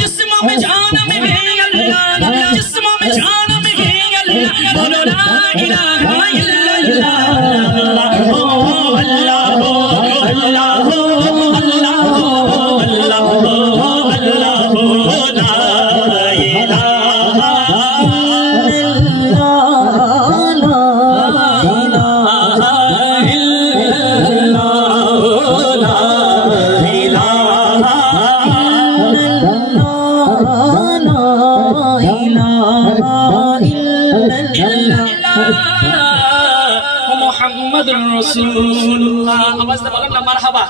जिस्मों में जान में भी अल्लाह, जिस्मों में जान में भी अल्लाह, बोलो ला इलाहा इल्लल्लाह, ओ अल्लाह हो अल्लाह हो अल्लाह हो अल्लाह हो अल्लाह हो ला इलाहा मुहम्मद रसूलुल्लाह। आवाज से बोलो ना मरहबा।